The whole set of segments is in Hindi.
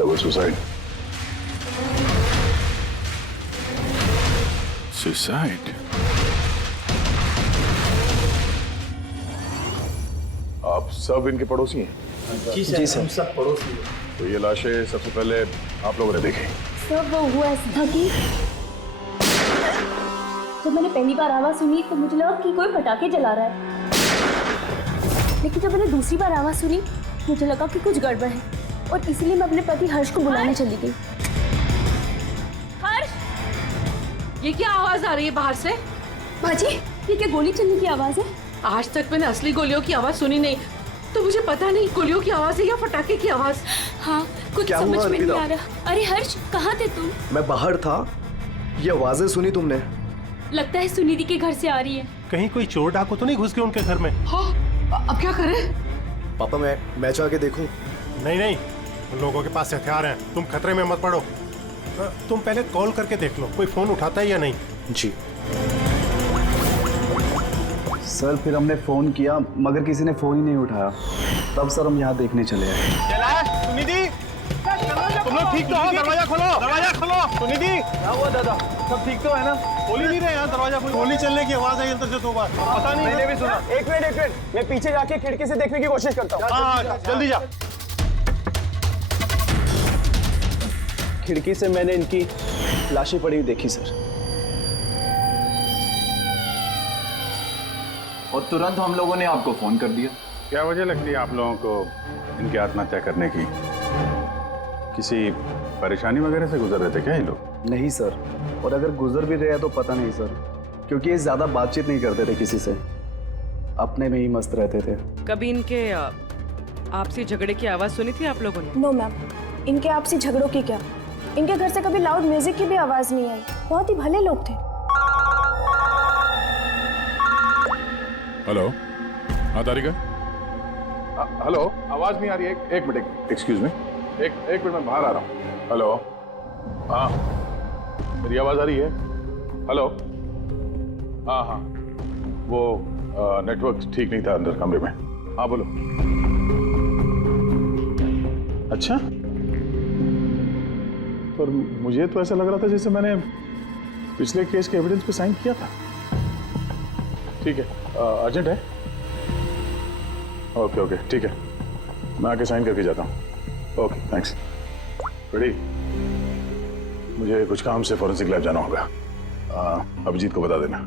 Double suicide. सुसाइड? आप सब इनके पड़ोसी हैं? जी सर, हम सब पड़ोसी हैं। तो ये लाशें सबसे पहले आप लोगों ने देखी? सर वो हुआ ऐसा था कि जब मैंने पहली बार आवाज सुनी तो मुझे लगा कि कोई पटाखे जला रहा है, लेकिन जब मैंने दूसरी बार आवाज सुनी मुझे लगा कि कुछ गड़बड़ है और इसीलिए मैं अपने पति हर्ष को बुलाने चली गई। हर्ष, ये क्या आवाज आ रही है बाहर से? बाजी, ये क्या गोली चलने की आवाज है? आज तक मैंने असली गोलियों की आवाज सुनी नहीं, तो मुझे पता नहीं गोलियों की आवाज है या पटाखे की आवाज। हाँ, कुछ समझ में नहीं आ रहा। अरे हर्ष, कहाँ थे तुम? मैं बाहर था, ये आवाजें सुनी तुमने? लगता है सुनिधि के घर से आ रही है। कहीं कोई चोर डाकू तो नहीं घुस गए उनके घर में? हाँ, अब क्या करें? पापा मैं जाके देखूं? नहीं नहीं, उन लोगों के पास हथियार हैं, तुम खतरे में मत पड़ो। तुम पहले कॉल करके देख लो कोई फोन उठाता है या नहीं। जी सर, फिर हमने फोन किया मगर किसी ने फोन ही नहीं उठाया, तब सर हम यहाँ देखने चले आए। सुनिधि, तुम लोग ठीक तो हो? दरवाजा खोलो, दरवाजा खोलो। सुनिधि, क्या हुआ दादा, सब ठीक तो है ना? खोल ही नहीं रहे यहाँ दरवाजा। गोली चलने की आवाज आई अंदर से 2 बार, पता नहीं। मैंने भी सुना। एक मिनट, मैं पीछे जाके खिड़की से देखने की कोशिश करता हूँ। हाँ, जल्दी जा। खिड़की से मैंने इनकी लाशें पड़ी हुई देखी सर, और तुरंत हम लोगों ने आपको फोन कर दिया। क्या वजह लगती है आप लोगों को इनकी आत्महत्या करने की? किसी परेशानी वगैरह से गुजर रहे थे क्या ये लोग? नहीं सर, और अगर गुजर भी रहे तो पता नहीं सर, क्योंकि ये ज्यादा बातचीत नहीं करते थे किसी से, अपने में ही मस्त रहते थे। कभी इनके आपसी झगड़े की आवाज सुनी थी आप लोगों ने? नो मैम, इनके आपसी झगड़ों की क्या, इनके घर से कभी लाउड म्यूजिक की भी आवाज नहीं आई। बहुत ही भले लोग थे। हेलो, हाँ तारिका। हेलो, आवाज नहीं आ रही है। एक मिनट, एक्सक्यूज मी, एक मिनट, मैं बाहर आ रहा हूँ। हेलो, हाँ मेरी आवाज आ रही है? हेलो, हाँ, वो नेटवर्क ठीक नहीं था अंदर कमरे में। हाँ बोलो। अच्छा, पर मुझे तो ऐसा लग रहा था जैसे मैंने पिछले केस के एविडेंस पे साइन किया था। ठीक है, अर्जेंट है? ओके, ठीक है, मैं आके साइन करके जाता हूँ। Okay, thanks. रेडी? मुझे कुछ काम से फॉरेंसिक लैब जाना होगा। अभिजीत को बता देना।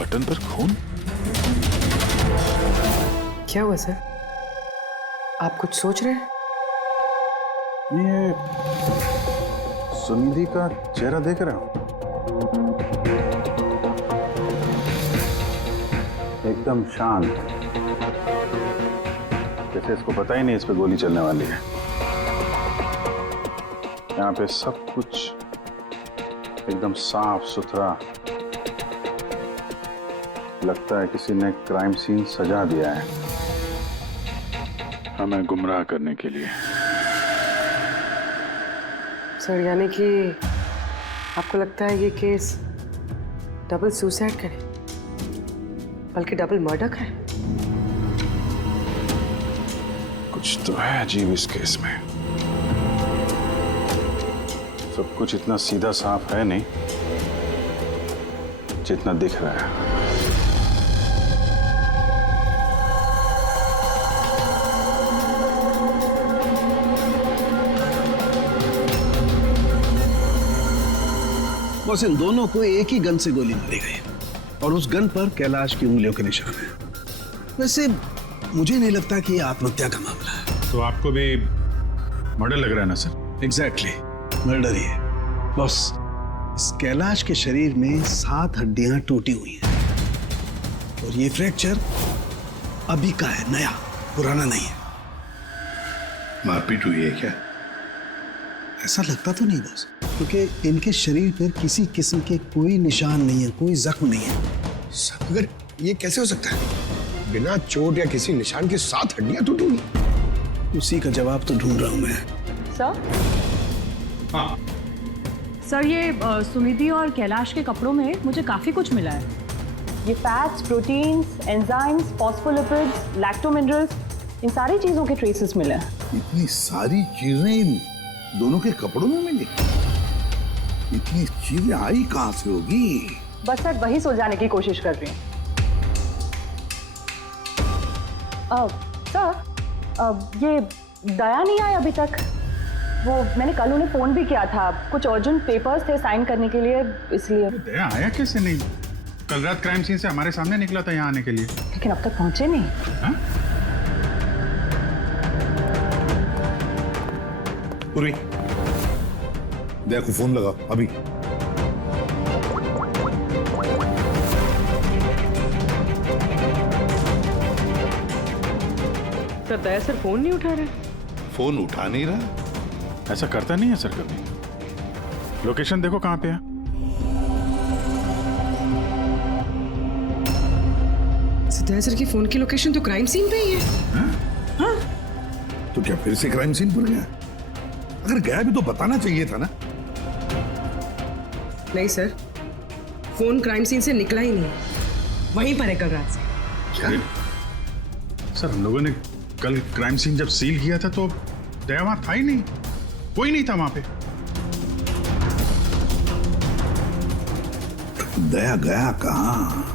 बटन पर खून? क्या हुआ सर? आप कुछ सोच रहे हैं? ये सुनिधि का चेहरा देख रहा हूं, एकदम शांत, जैसे इसको पता ही नहीं इस पे गोली चलने वाली है। यहाँ पे सब कुछ एकदम साफ सुथरा, लगता है किसी ने क्राइम सीन सजा दिया है हमें गुमराह करने के लिए। सर, यानी कि आपको लगता है ये केस डबल सुसाइड का है, बल्कि डबल मर्डर का है? कुछ तो है अजीब इस केस में। सब कुछ इतना सीधा साफ है नहीं जितना दिख रहा है। बस इन दोनों को एक ही गन से गोली मारी गई और उस गन पर कैलाश की उंगलियों के निशान है। वैसे मुझे नहीं लगता कि ये आत्महत्या का मामला है। तो आपको भी मर्डर लग रहा है ना सर? एग्जैक्टली, मर्डर ही है। बॉस, इस कैलाश के शरीर में 7 हड्डियां टूटी हुई हैं और ये फ्रैक्चर अभी का है, नया, पुराना नहीं है। मारपीट हुई है क्या? ऐसा लगता तो नहीं बॉस, क्योंकि इनके शरीर पर किसी किस्म के कोई निशान नहीं है, कोई जख्म नहीं है। सर मगर ये कैसे हो सकता है? बिना चोट या किसी निशान के 7 हड्डियां टूटी हुई। उसी का जवाब तो ढूंढ रहा हूं मैं। सर हाँ सर, ये सुनिधि और कैलाश के कपड़ों में मुझे काफ़ी कुछ मिला है। ये फैट्स, प्रोटीन्स, एंजाइम्स, फॉस्फोलिपिड्स, लैक्टोमिनरल्स, इन सारी चीज़ों के ट्रेसेस मिले हैं। इतनी सारी चीजें इन दोनों के कपड़ों में मिली? इतनी चीजें आई कहां से होगी? बस सर वही सुलझाने की कोशिश कर रही हूँ। सर ये दया नहीं आई अभी तक। वो मैंने कल उन्हें फ़ोन भी किया था, कुछ अर्जेंट पेपर्स थे साइन करने के लिए, इसलिए। दया आया कैसे नहीं? कल रात क्राइम सीन से हमारे सामने निकला था यहाँ आने के लिए। लेकिन अब तक पहुंचे नहीं। हाँ? पूर्वी, दया को फोन लगा अभी। सर दया सर फोन नहीं उठा रहे। फोन उठा नहीं रहा। ऐसा करता नहीं है सर कभी। लोकेशन देखो कहाँ पे है। दया सर की फोन की लोकेशन तो क्राइम सीन पे ही है। हाँ? तो क्या फिर से क्राइम सीन पर गया? अगर गया भी तो बताना चाहिए था ना। नहीं सर, फोन क्राइम सीन से निकला ही नहीं, वहीं पर है कल रात से। क्या? सर हम लोगों ने कल क्राइम सीन जब सील किया था तो दया वहां था ही नहीं, कोई नहीं था वहां पे। दया गया कहाँ?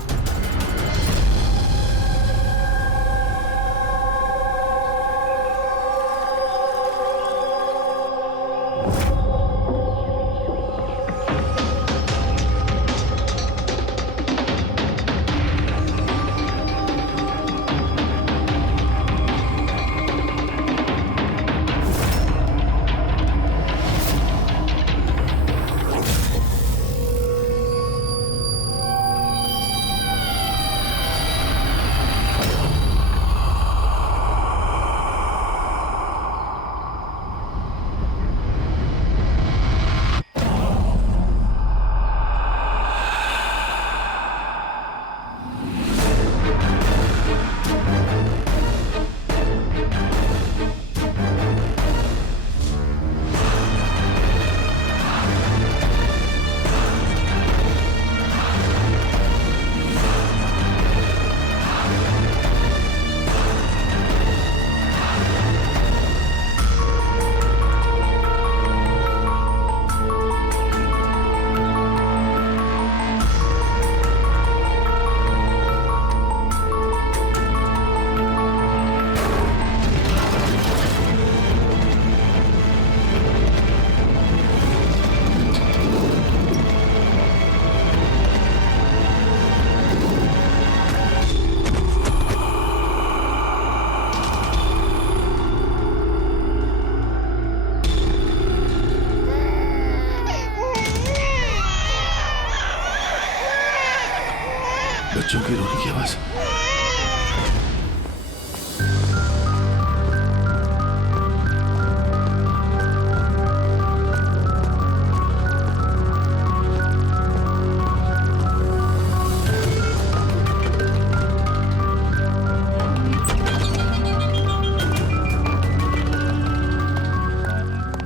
बच्चों की रोने की आवाज।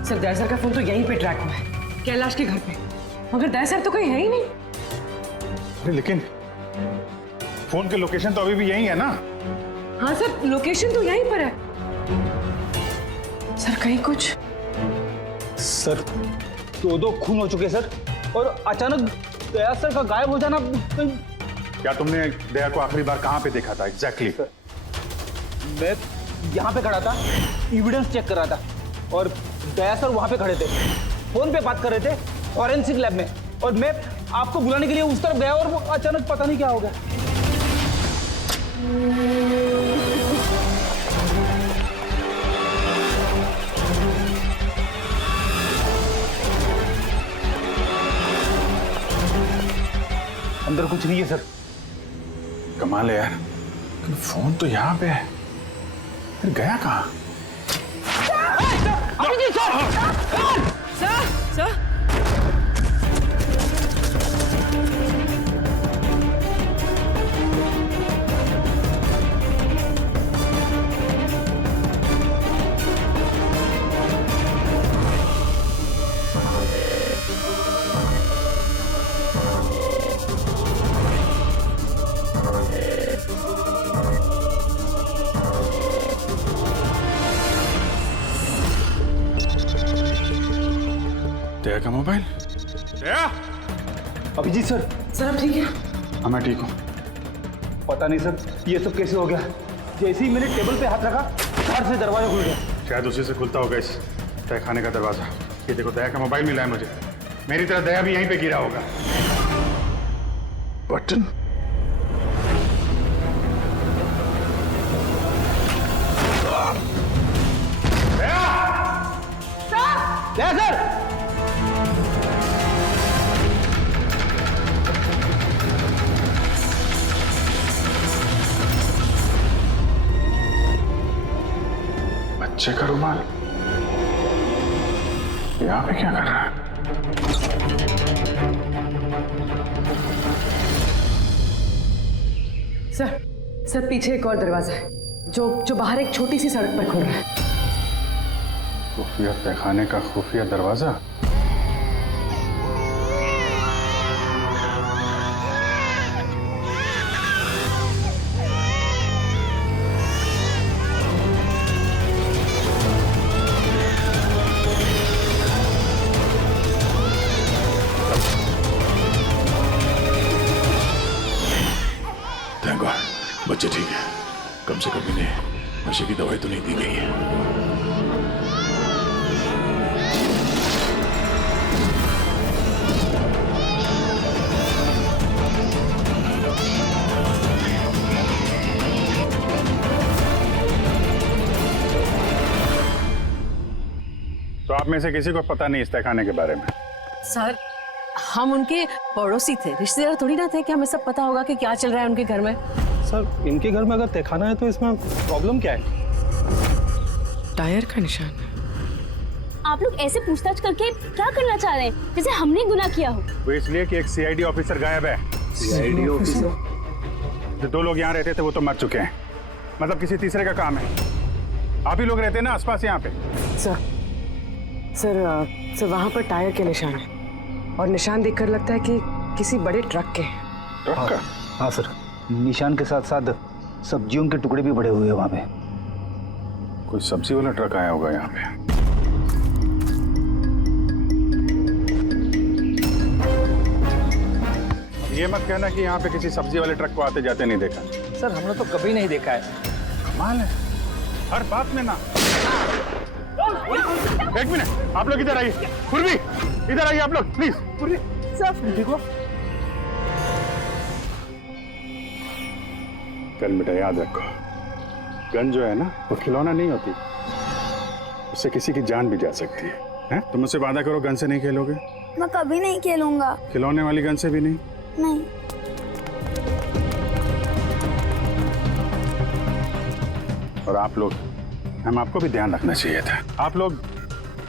सर दया सर का फोन तो यहीं पे ट्रैक हुआ है, कैलाश के घर पे, मगर दया सर तो कहीं है ही नहीं। अरे लेकिन फोन के लोकेशन तो अभी भी यही है ना? हाँ सर, लोकेशन तो यहीं पर है। सर कहीं कुछ। सर 2 खून हो चुके सर, और अचानक दया सर का गायब हो जाना। क्या तुमने दया को आखिरी बार कहाँ पे देखा था एग्जैक्टली? मैं यहाँ पे खड़ा था, एविडेंस चेक कर रहा था, और दया सर वहाँ पे खड़े थे, फोन पे बात कर रहे थे फॉरेंसिक लैब में, और मैं आपको बुलाने के लिए उस तरफ गया और वो अचानक पता नहीं क्या हो गया। अंदर कुछ नहीं है सर। कमाल है यार, लेकिन फोन तो यहाँ पे है, फिर गया कहाँ? दया का मोबाइल? दया? अभिजीत सर। सर आप ठीक है? हाँ मैं ठीक हूँ। पता नहीं सर ये सब कैसे हो गया। जैसे ही मैंने टेबल पे हाथ रखा बाहर से दरवाजा खुल गया। शायद उसी से खुलता होगा इस तय खाने का दरवाजा। ये देखो दया का मोबाइल मिला है मुझे, मेरी तरह दया भी यहीं पे गिरा होगा। बटन? दया सर। बच्चे का रुमाल यहाँ पे क्या कर रहा है? सर पीछे एक और दरवाजा है जो बाहर एक छोटी सी सड़क पर खुल रहा है। खुफिया तहखाने का खुफिया दरवाजा? थैंक गॉड, बच्चे ठीक है। कम से कम इन्हें नशे की दवाई तो नहीं दी गई है। तो आप में से किसी को पता नहीं इस तहखाने के बारे में? सर हम उनके पड़ोसी थे, रिश्तेदार थोड़ी ना थे कि हमें सब पता होगा कि क्या चल रहा है उनके घर में। सर इनके घर में अगर तहखाना है तो इसमें प्रॉब्लम क्या है? टायर का निशान। आप लोग ऐसे पूछताछ करके क्या करना चाह रहे हैं, जैसे हमने गुनाह किया हो? वो इसलिए कि एक सीआईडी ऑफिसर गायब है। CID officer? जो 2 लोग यहाँ रहते थे वो तो मर चुके हैं, मतलब किसी तीसरे का काम है। आप ही लोग रहते हैं ना आसपास यहाँ पे? सर वहाँ पर टायर के निशान है और निशान देखकर लगता है कि किसी बड़े ट्रक के हैं। ट्रक का? हाँ सर, निशान के साथ साथ सब्जियों के टुकड़े भी पड़े हुए हैं वहाँ पे। कोई सब्जी वाला ट्रक आया होगा यहाँ पे। ये मत कहना कि यहाँ पे किसी सब्जी वाले ट्रक को आते जाते नहीं देखा। सर हमने तो कभी नहीं देखा है। कमाल है, हर बात में ना। एक मिनट, आप लोग इधर आइए। पूर्वी इधर आइए आप लोग प्लीज। पूर्वी सर ठीक हो? कल बेटा याद रखो, गन जो है ना वो खिलौना नहीं होती, उससे किसी की जान भी जा सकती है, हैं? तुम मुझसे वादा करो गन से नहीं खेलोगे। मैं कभी नहीं खेलूंगा। खिलौने वाली गन से भी नहीं? नहीं। और आप लोग, हम आपको भी ध्यान रखना चाहिए था। आप लोग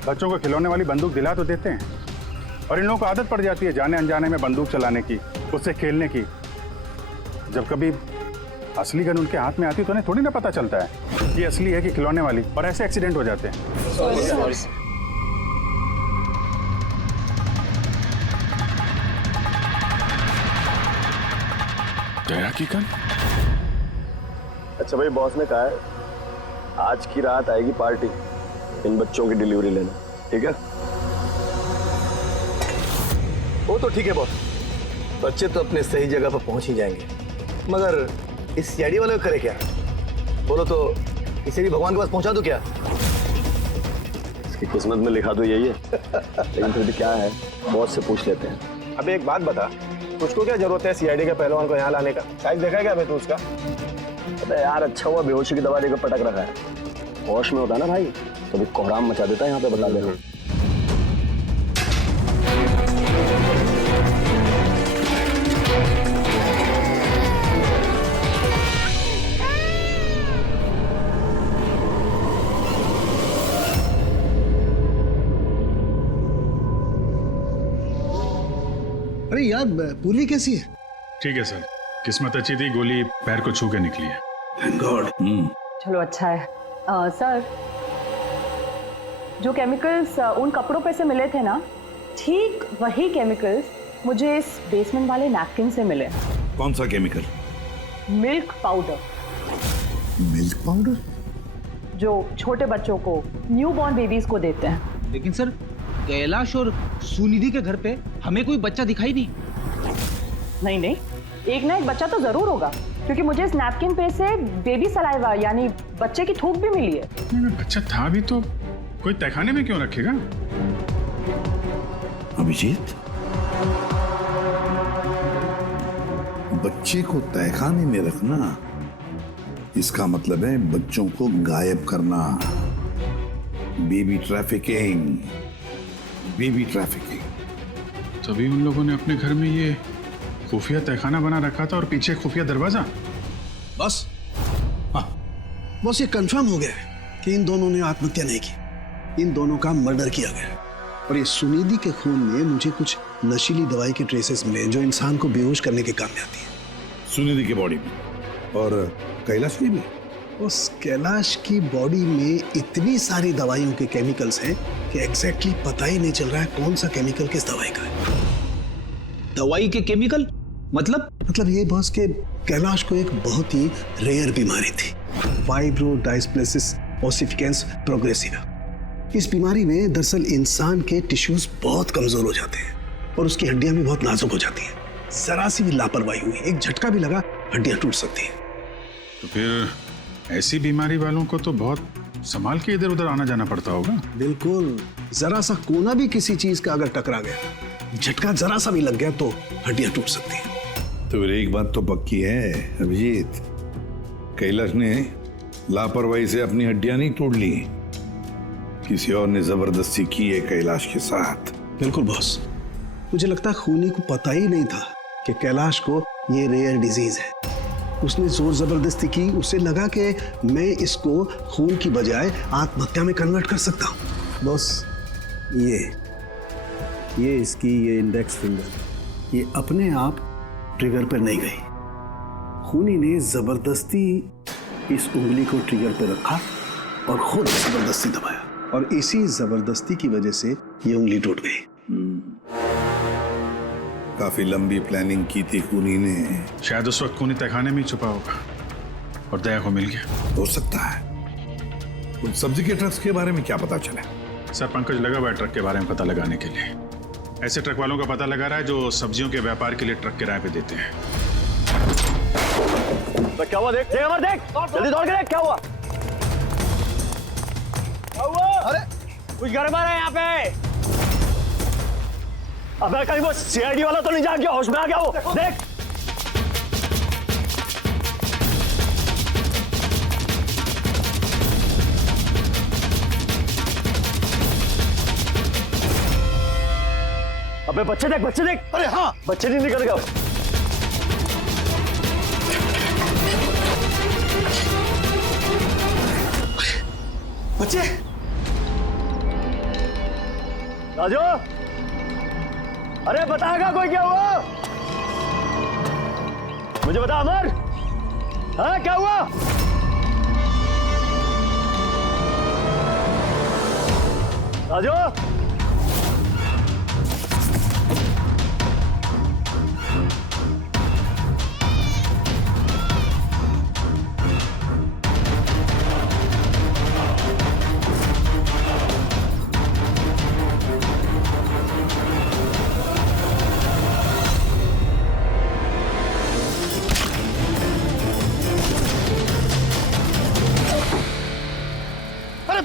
बच्चों को खिलौने वाली बंदूक दिला तो देते हैं, और इन लोगों को आदत पड़ जाती है जाने अनजाने में बंदूक चलाने की, उससे खेलने की। जब कभी असली गन उनके हाथ में आती है तो उन्हें थोड़ी ना पता चलता है कि असली है कि खिलौने वाली, और ऐसे एक्सीडेंट हो जाते हैं। सॉरी। दया की गन? अच्छा भाई, बॉस ने कहा है आज की रात आएगी पार्टी, इन बच्चों की डिलीवरी लेना, ठीक है? वो तो ठीक है बॉस, बच्चे तो अपने सही जगह पर पहुंच ही जाएंगे, मगर इस सीआईडी वाले को करे क्या? बोलो तो इसे भी भगवान के पास पहुंचा दो क्या? इसकी किस्मत में लिखा तो यही है। लेकिन फिर भी क्या है, बॉस से पूछ लेते हैं। अबे एक बात बता, तुझको क्या जरूरत है सीआईडी के पहलवान को यहाँ लाने का? साइज देखा है क्या तू उसका? अबे यार अच्छा हुआ बेहोशी की दवा देकर पटक रखा है, होश में होता ना भाई तो भी कोहराम मचा देता है यहाँ पे, बता देना। अरे यार पूर्वी कैसी है? ठीक है सर, किस्मत अच्छी थी, गोली पैर को छू के निकली है। Thank God. चलो अच्छा है। सर, जो केमिकल्स उन कपड़ों पे से मिले थे ना, ठीक वही केमिकल्स मुझे इस बेसमेंट वाले नैपकिन से मिले। कौन सा chemical? Milk powder, milk powder? जो छोटे बच्चों को, न्यू बॉर्न बेबीज को देते हैं। लेकिन सर, कैलाश और सुनिधि के घर पे हमें कोई बच्चा दिखाई नहीं। नहीं नहीं, एक ना एक बच्चा तो जरूर होगा, क्योंकि मुझे इस नैपकिन पे से बेबी सलाइवा यानी बच्चे की थूक भी मिली है। नहीं, बच्चा था भी तो कोई तहखाने में क्यों रखेगा? अभिजीत, बच्चे को तहखाने में रखना, इसका मतलब है बच्चों को गायब करना। Baby trafficking, baby trafficking. तभी उन लोगों ने अपने घर में ये खुफिया तहखाना बना रखा था और पीछे खुफिया दरवाजा। बस हाँ, बस ये कंफर्म हो गया है कि इन दोनों ने आत्महत्या नहीं की, इन दोनों का मर्डर किया गया। और ये सुनिधि के खून में मुझे कुछ नशीली दवाई के ट्रेसेस मिले जो इंसान को बेहोश करने के काम में आती है। सुनिधि की बॉडी में और कैलाश की भी। उस कैलाश की बॉडी में इतनी सारी दवाइयों के केमिकल्स हैं कि एग्जैक्टली पता ही नहीं चल रहा है कौन सा केमिकल किस दवाई का है। दवाई के केमिकल मतलब ये बॉस के कैलाश को एक बहुत ही रेयर बीमारी थी, फाइब्रोडायस्प्लेसिस ओसिफिकेंस प्रोग्रेसिवा। इस बीमारी में दरअसल इंसान के टिश्यूज बहुत कमजोर हो जाते हैं और उसकी हड्डियां भी बहुत नाजुक हो जाती हैं। जरा सी भी लापरवाही हुई, एक झटका भी लगा, हड्डियां टूट सकती हैं। तो फिर ऐसी बीमारी वालों को तो बहुत संभाल के इधर उधर आना जाना पड़ता होगा। बिल्कुल, जरा सा कोना भी किसी चीज का अगर टकरा गया, झटका जरा सा भी लग गया तो हड्डियां टूट सकती हैं। तो फिर एक बात तो पक्की है अभिजीत, कैलाश ने लापरवाही से अपनी हड्डियां नहीं तोड़ ली, किसी और ने जबरदस्ती की है कैलाश के साथ। बिल्कुल बॉस, मुझे लगता है खूनी को पता ही नहीं था कि कैलाश को ये रेयर डिजीज है। उसने जोर जबरदस्ती की, उसे लगा कि मैं इसको खून की बजाय आत्महत्या में कन्वर्ट कर सकता हूँ। बॉस, ये इसकी ये इंडेक्स फिंगर ये अपने आप ट्रिगर पर नहीं गई, खूनी ने जबरदस्ती इस उंगली को ट्रिगर पर रखा और खुद जबरदस्ती दबाया, और इसी जबरदस्ती की वजह से ये उंगली टूट गई। काफी लंबी प्लानिंग की थी खूनी ने। शायद उस वक्त खूनी तहखाने में ही छुपा होगा और दया को मिल गया। हो सकता है। उन सब्जी के ट्रक्स के बारे में क्या पता चला? सर, पंकज लगा हुआ है ट्रक के बारे में पता लगाने के लिए। ऐसे ट्रक वालों का पता लगा रहा है जो सब्जियों के व्यापार के लिए ट्रक किराए पे देते हैं। तो क्या हुआ? देख अमर, देख जल्दी दौड़ के देख क्या हुआ। अरे कुछ गड़बड़ है यहाँ पे। अबे कहीं वो सीआईडी वाला तो नहीं जाग गया, होश में आ गया वो? देख अबे बच्चे देख, बच्चे देख। अरे हाँ, बच्चे नहीं निकल गए। बच्चे राजू, अरे बताएगा कोई क्या हुआ? मुझे बता अमर, हाँ क्या हुआ? राजू,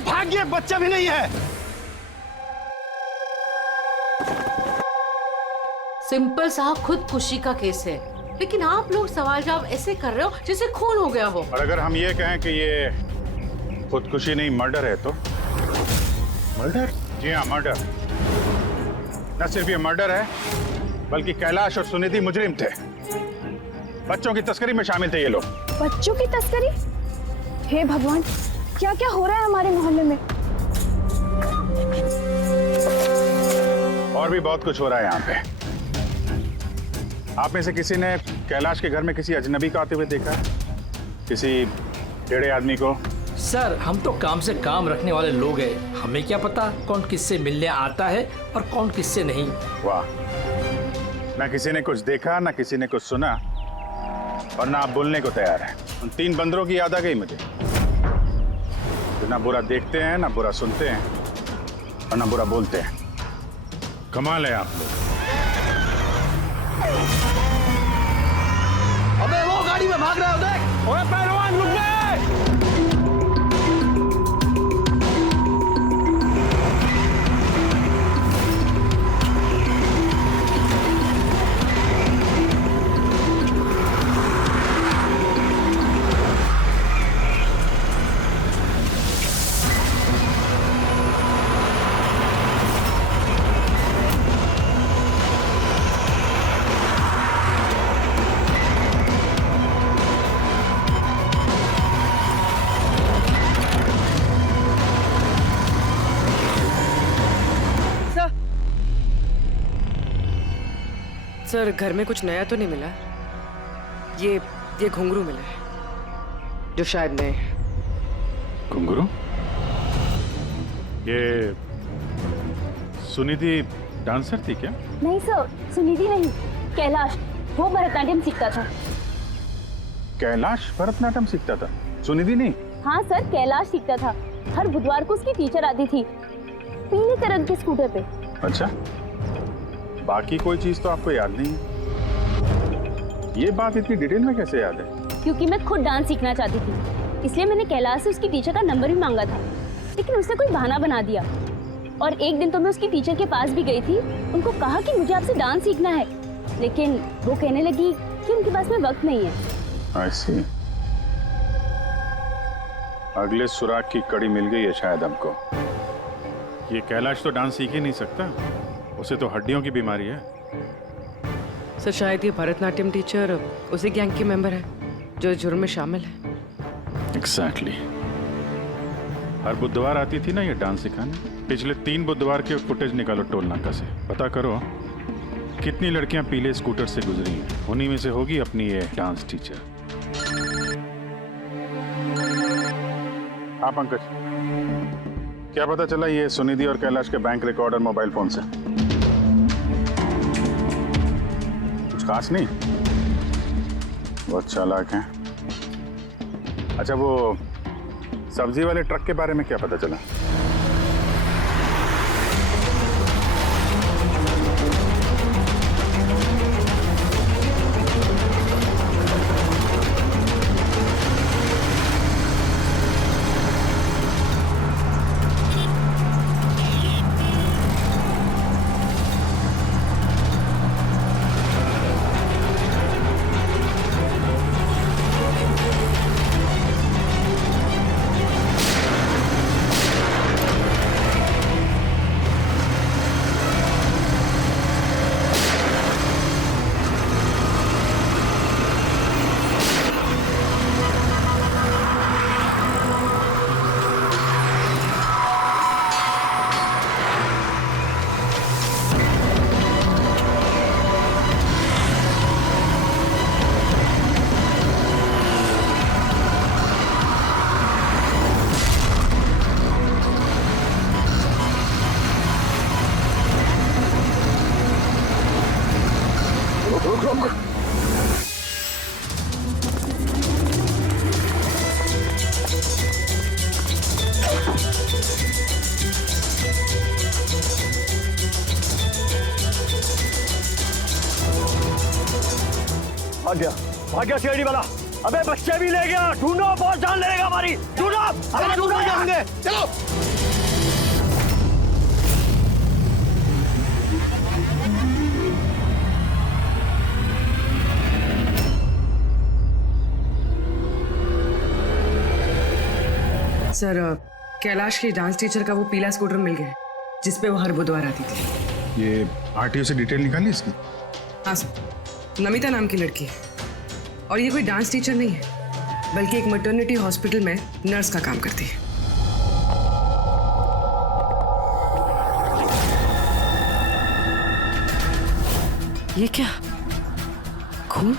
भाग्य बच्चा भी नहीं है। सिंपल सा खुदकुशी का केस है, लेकिन आप लोग सवाल जवाब ऐसे कर रहे हो जैसे खून हो गया हो। और अगर हम ये कहें कि ये खुदकुशी नहीं मर्डर है तो? मर्डर? जी हाँ, मर्डर। न सिर्फ ये मर्डर है, बल्कि कैलाश और सुनिधि मुजरिम थे। बच्चों की तस्करी में शामिल थे ये लोग। बच्चों की तस्करी? हे भगवान, क्या क्या हो रहा है हमारे मोहल्ले में? और भी बहुत कुछ हो रहा है यहाँ पे। आप में से किसी ने कैलाश के घर में किसी अजनबी को आते हुए देखा है? किसी टेढ़े आदमी को? सर हम तो काम से काम रखने वाले लोग हैं, हमें क्या पता कौन किससे मिलने आता है और कौन किससे नहीं। वाह, ना किसी ने कुछ देखा, ना किसी ने कुछ सुना, और ना आप बोलने को तैयार हैं। उन 3 बंदरों की याद आ गई मुझे, जो ना बुरा देखते हैं, ना बुरा सुनते हैं, और ना बुरा बोलते हैं। कमाल है आप लोग। अबे वो गाड़ी में भाग रहा है, देख। ओए पहलवान रुक गए। सर घर में कुछ नया तो नहीं मिला? ये घुंघरू मिला है जो शायद नए हैं। घुंघरू? ये सुनिधि डांसर थी क्या? नहीं सर, सुनिधि नहीं, कैलाश, वो भरतनाट्यम सीखता था। कैलाश भरतनाट्यम सीखता था, सुनिधि नहीं? हाँ सर, कैलाश सीखता था। हर बुधवार को उसकी टीचर आती थी, पीले रंग के स्कूटर पे। अच्छा, बाकी कोई चीज तो आपको याद नहीं है? ये बात इतनी डिटेल में कैसे याद है? क्योंकि मैं खुद डांस सीखना चाहती थी, इसलिए मैंने कैलाश से उसकी टीचर का नंबर भी मांगा था, लेकिन उसने कोई बहाना बना दिया। और एक दिन तो मैं उसकी टीचर के पास भी गई थी, उनको कहा कि मुझे आपसे डांस सीखना है, लेकिन वो कहने लगी कि उनके पास में वक्त नहीं है। I see। अगले सुराग की कड़ी मिल गई है शायद हमको। ये कैलाश तो डांस सीख ही नहीं सकता, उसे तो हड्डियों की बीमारी है। सर शायद ये भरतनाट्यम टीचर उसी गैंग के मेंबर है जो जुर्म में शामिल है। एग्जैक्टली। हर बुधवार आती थी ना ये डांस सिखाने। पिछले 3 बुधवार के फुटेज निकालो टोल नाका से, पता करो कितनी लड़कियां पीले स्कूटर से गुजरी हैं। उन्हीं में से होगी अपनी ये डांस टीचर। हाँ पंकज, क्या पता चला ये सुनिधि और कैलाश के बैंक रिकॉर्ड और मोबाइल फोन से? कुछ खास नहीं, बहुत चालाक हैं। अच्छा, वो सब्जी वाले ट्रक के बारे में क्या पता चला? भाग गया सीआईडी वाला। अबे बच्चे भी ले गया, ढूंढो, बहुत जान लेगा हमारी। ढूंढो, अरे ढूंढो जाएंगे, चलो। सर कैलाश की डांस टीचर का वो पीला स्कूटर मिल गया जिसपे वो हर बुधवार आती थी। ये आरटीओ से डिटेल निकाली इसकी? हाँ सर, नमिता नाम की लड़की है और ये कोई डांस टीचर नहीं है बल्कि एक मैटरनिटी हॉस्पिटल में नर्स का काम करती है। ये क्या? खून?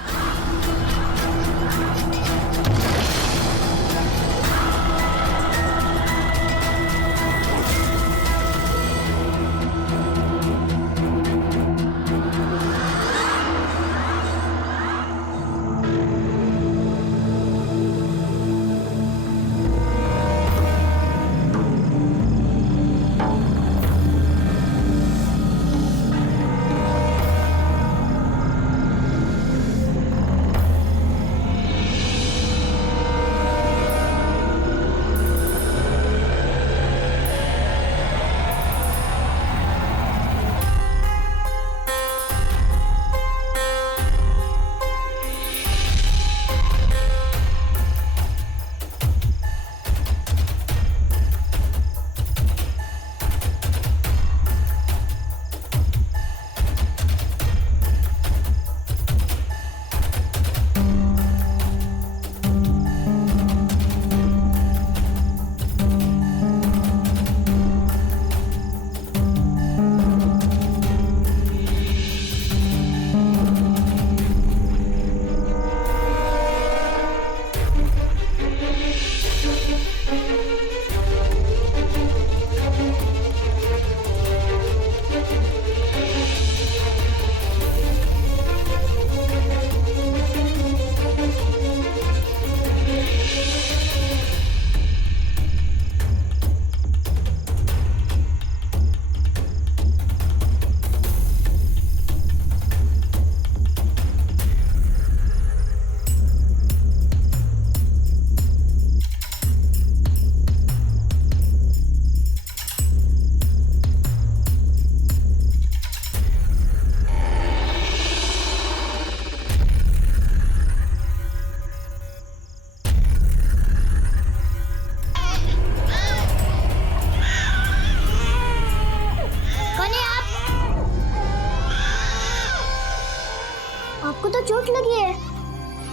आपको तो चोट लगी है,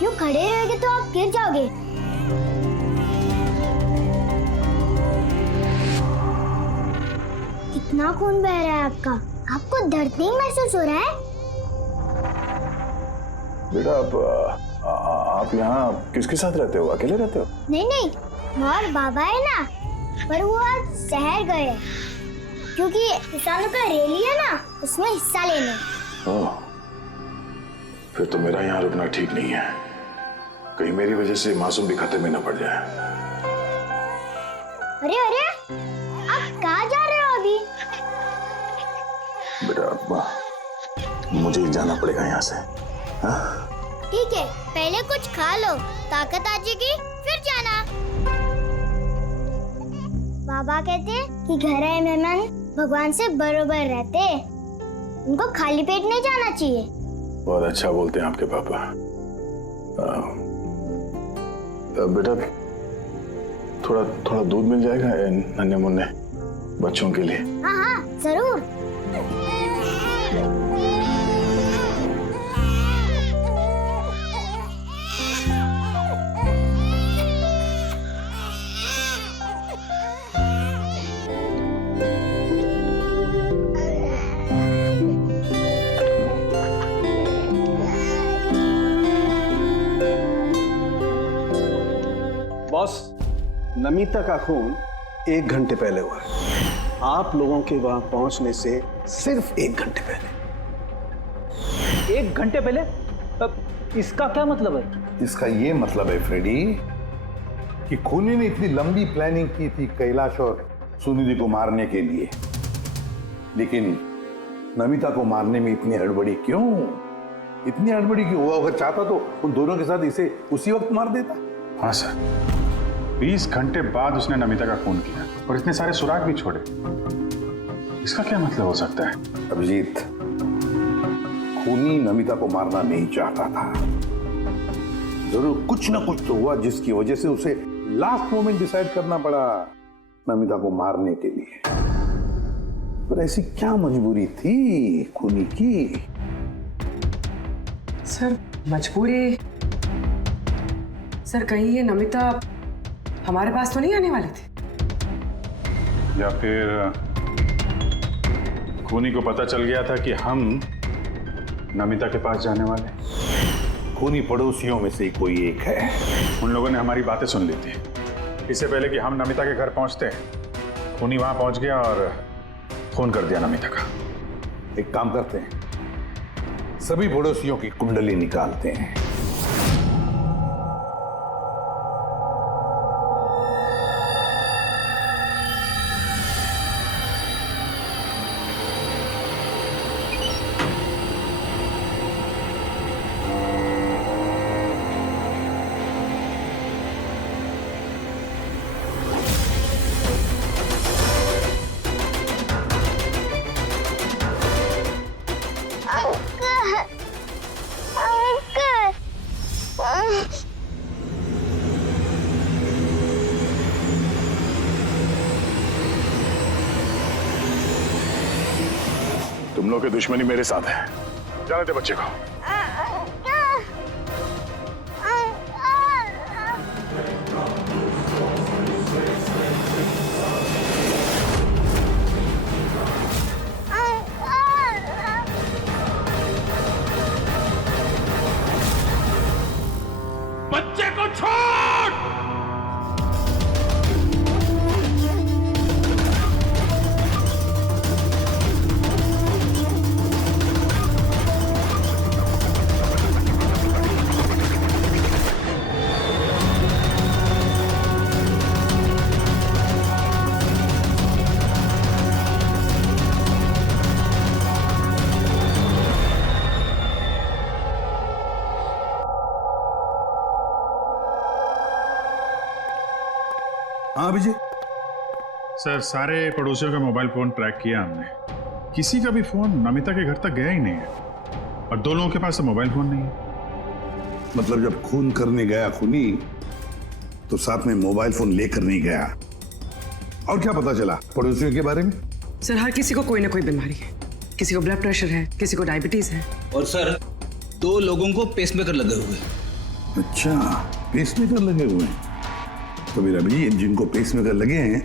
यूं खड़े रहोगे तो आप गिर जाओगे। कितना खून बह रहा है आपका, आपको दर्द नहीं महसूस हो रहा है? बेटा आप यहाँ किसके साथ रहते हो? अकेले रहते हो? नहीं नहीं, माँ और बाबा है ना, पर वो आज शहर गए हैं, क्योंकि किसानों का रैली है ना, उसमें हिस्सा लेने। ओह, फिर तो मेरा यहाँ रुकना ठीक नहीं है, कहीं मेरी वजह से मासूम भी खतरे में न पड़ जाए। अरे अरे, आप कहाँ जा रहे हो अभी? बेटा मुझे जाना पड़ेगा यहाँ से। हाँ? ठीक है, पहले कुछ खा लो, ताकत आ जाएगी, फिर जाना। बाबा कहते हैं कि घर आए मेहमान भगवान से बरोबर रहते, उनको खाली पेट नहीं जाना चाहिए। बहुत अच्छा बोलते हैं आपके पापा। बेटा थोड़ा थोड़ा दूध मिल जाएगा नन्हे मुन्ने बच्चों के लिए? हाँ हाँ जरूर। बॉस, नमिता का खून 1 घंटे पहले हुआ है, आप लोगों के वहां पहुंचने से सिर्फ 1 घंटे पहले। 1 घंटे पहले? इसका क्या मतलब है? इसका ये मतलब है फ्रेडी कि खूनी ने इतनी लंबी प्लानिंग की थी कैलाश और सुनिधि को मारने के लिए, लेकिन नमिता को मारने में इतनी हड़बड़ी क्यों? इतनी हड़बड़ी क्यों? वो अगर चाहता तो उन दोनों के साथ इसे उसी वक्त मार देता। हाँ सर, 20 घंटे बाद उसने नमिता का खून किया और इतने सारे सुराग भी छोड़े। इसका क्या मतलब हो सकता है? अभिजीत, खूनी नमिता को मारना नहीं चाहता था, जरूर कुछ ना कुछ तो हुआ जिसकी वजह से उसे लास्ट मोमेंट डिसाइड करना पड़ा नमिता को मारने के लिए। पर ऐसी क्या मजबूरी थी खूनी की? सर मजबूरी, सर कहीं ये नमिता हमारे पास तो नहीं आने वाली थी? या फिर खूनी को पता चल गया था कि हम नमिता के पास जाने वाले? खूनी पड़ोसियों में से कोई एक है। उन लोगों ने हमारी बातें सुन ली थी। इससे पहले कि हम नमिता के घर पहुंचते, खूनी वहां पहुंच गया और फोन कर दिया नमिता का। एक काम करते हैं, सभी पड़ोसियों की कुंडली निकालते हैं। तुम लोग की दुश्मनी मेरे साथ है। जाने दे बच्चे को। बच्चे को छोड़। हाँ अभिजीत। सर, सारे पड़ोसियों का मोबाइल फोन ट्रैक किया हमने, किसी का भी फोन नमिता के घर तक गया ही नहीं है, और 2 लोगों के पास तो मोबाइल फोन नहीं है। मतलब जब खून करने गया खूनी तो साथ में मोबाइल फोन लेकर नहीं गया। और क्या पता चला पड़ोसियों के बारे में? सर, हर किसी को कोई ना कोई बीमारी है। किसी को ब्लड प्रेशर है, किसी को डायबिटीज है। और सर 2 लोगों को पेसमेकर लगे हुए। अच्छा, पेसमेकर लगे हुए हैं। तो मेरा भी जिनको पेसमेकर लगे हैं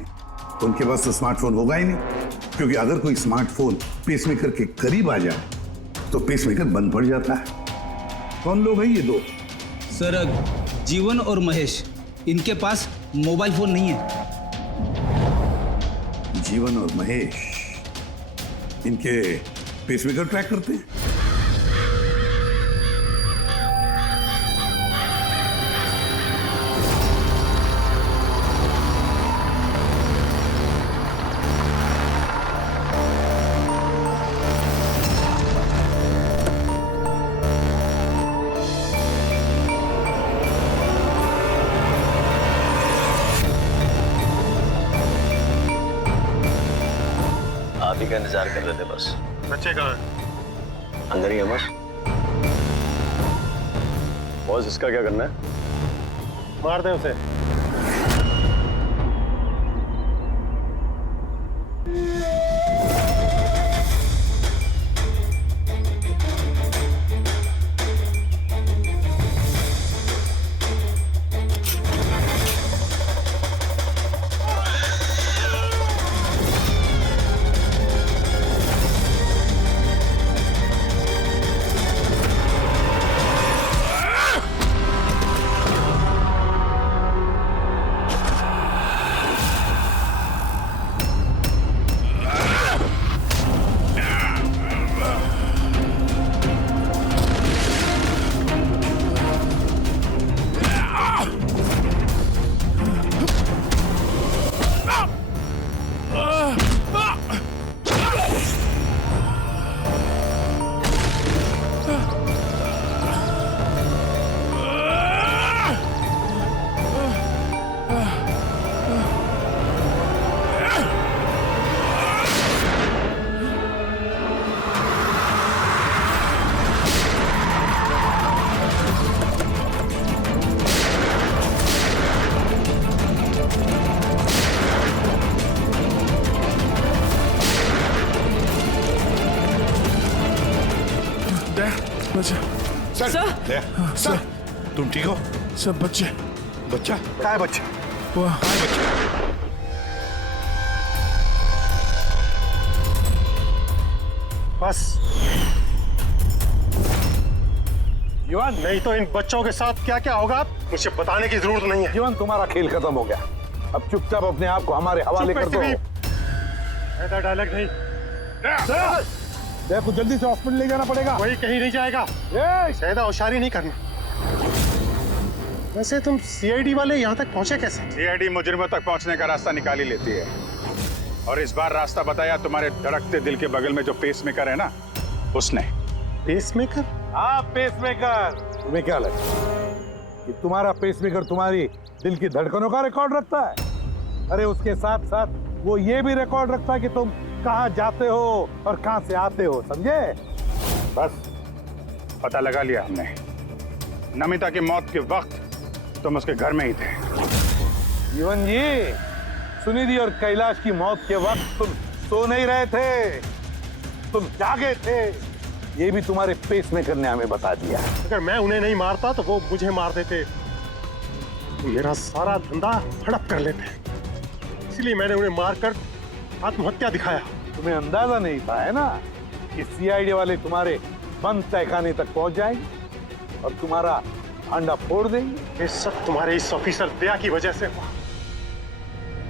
उनके पास तो स्मार्टफोन होगा ही नहीं, क्योंकि अगर कोई स्मार्टफोन पेसमेकर के करीब आ जाए तो पेसमेकर बंद पड़ जाता है। कौन लोग हैं ये 2? सर, जीवन और महेश, इनके पास मोबाइल फोन नहीं है। जीवन और महेश इनके पेसमेकर ट्रैक करते हैं। आप ही का इंतजार कर रहे थे बस। बच्चे कहाँ हैं? अंदर ही है बस। बॉस, इसका क्या करना है? मार दे उसे। सर, सर, तुम ठीक हो? सब बच्चे। बच्चा कहाँ है? बच्चे कहाँ है बच्चे? बस जीवन नहीं तो इन बच्चों के साथ क्या क्या होगा मुझे बताने की जरूरत नहीं है। जीवन तुम्हारा खेल खत्म हो गया, अब चुपचाप अपने आप को हमारे हवाले कर दो। ऐसा डायलॉग नहीं। देखो जल्दी से हॉस्पिटल ले जाना पड़ेगा। वही कहीं नहीं जाएगा, ज्यादा होशियारी नहीं करना। वैसे तुम सीआईडी वाले यहाँ तक पहुंचे कैसे? सीआईडी मुजरिमों तक पहुंचने का रास्ता निकाल ही लेती है, और इस बार रास्ता बताया तुम्हारे धड़कते दिल के बगल में जो पेसमेकर है ना, उसने। पेसमेकर? हाँ पेसमेकर। तुम्हें क्या लगता है कि तुम्हारा पेसमेकर तुम्हारी दिल की धड़कनों का रिकॉर्ड रखता है? अरे उसके साथ साथ वो ये भी रिकॉर्ड रखता है कि तुम कहाँ जाते हो और कहाँ से आते हो, समझे? बस पता लगा लिया हमने। नमिता की मौत के वक्त तुम उसके घर में ही थे। जीवन जी, सुनिधि और कैलाश की मौत के वक्त तुम सो नहीं रहे थे, तुम जागे थे। ये भी तुम्हारे पेसमेकर ने हमें बता दिया। अगर मैं उन्हें नहीं मारता तो वो मुझे मार देते, मेरा सारा धंधा हड़प कर लेते। इसलिए मैंने उन्हें मारकर आत्महत्या दिखाया। तुम्हें अंदाजा नहीं था, है ना, कि सीआईडी वाले तुम्हारे बंद तहखाने तक पहुंच जाएंगे और तुम्हारा अंडा फोड़ देंगे। ये सब तुम्हारे इस ऑफिसर दया की वजह से हुआ।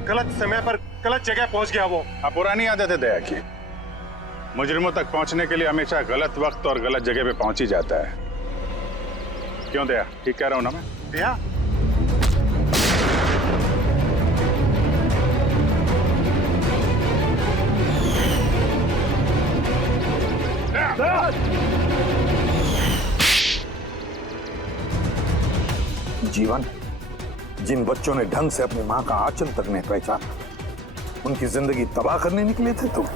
गलत समय पर गलत जगह पहुंच गया वो। अब पुरानी आदत है दया की, मुजरिमों तक पहुंचने के लिए हमेशा गलत वक्त और गलत जगह पे पहुंच ही जाता है। क्यों दया, ठीक कह रहा हूं ना मैं? दया? जीवन, जिन बच्चों ने ढंग से अपनी मां का आंचल तक नहीं पहचाना, उनकी जिंदगी तबाह करने निकले थे तुम।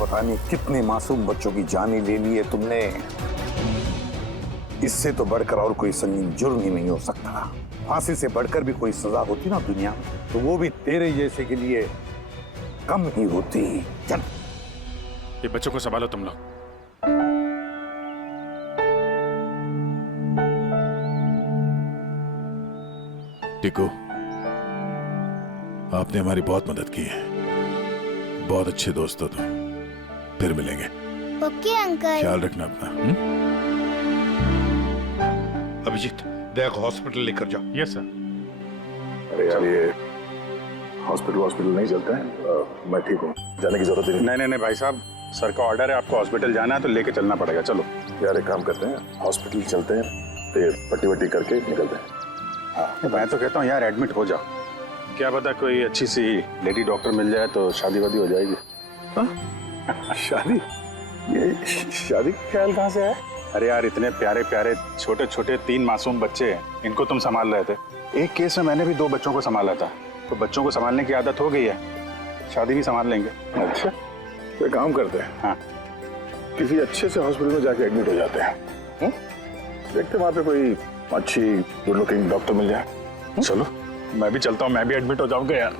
पता नहीं कितने मासूम बच्चों की जानें ले ली है तुमने। इससे तो बढ़कर और कोई संगीन जुर्म ही नहीं हो सकता। फांसी से बढ़कर भी कोई सजा होती ना दुनिया में, तो वो भी तेरे जैसे के लिए कम ही होती। चल, ये बच्चों को संभालो तुम लोग। टिकू, आपने हमारी बहुत मदद की है, बहुत अच्छे दोस्त हो तुम। फिर मिलेंगे। Okay uncle. ख्याल रखना अपना। अभिजीत, देख हॉस्पिटल लेकर जाओ। Yes sir. अरे यार, ये हॉस्पिटल नहीं चलते हैं। मैं ठीक हूँ, जाने की जरूरत ही नहीं। नहीं भाई साहब, सर का ऑर्डर है, आपको हॉस्पिटल जाना है तो लेके चलना पड़ेगा। चलो यार, एक काम करते हैं, हॉस्पिटल चलते हैं, फिर पट्टी वट्टी करके निकलते हैं। हाँ, मैं तो कहता हूँ यार एडमिट हो जाओ, क्या पता कोई अच्छी सी लेडी डॉक्टर मिल जाए तो शादी वादी हो जाएगी। शादी? ये शादी का ख्याल कहाँ से है? अरे यार, इतने प्यारे प्यारे छोटे छोटे 3 मासूम बच्चे हैं, इनको तुम संभाल रहे थे। एक केस में मैंने भी 2 बच्चों को संभाला था, तो बच्चों को संभालने की आदत हो गई है, शादी भी संभाल लेंगे। अच्छा, तो एक काम करते हैं, हाँ, किसी अच्छे से हॉस्पिटल में जाके एडमिट हो जाते हैं। देखते हैं वहाँ पे कोई अच्छी गुड लुकिंग डॉक्टर मिल जाए। चलो मैं भी चलता हूँ, मैं भी एडमिट हो जाऊंगा यार।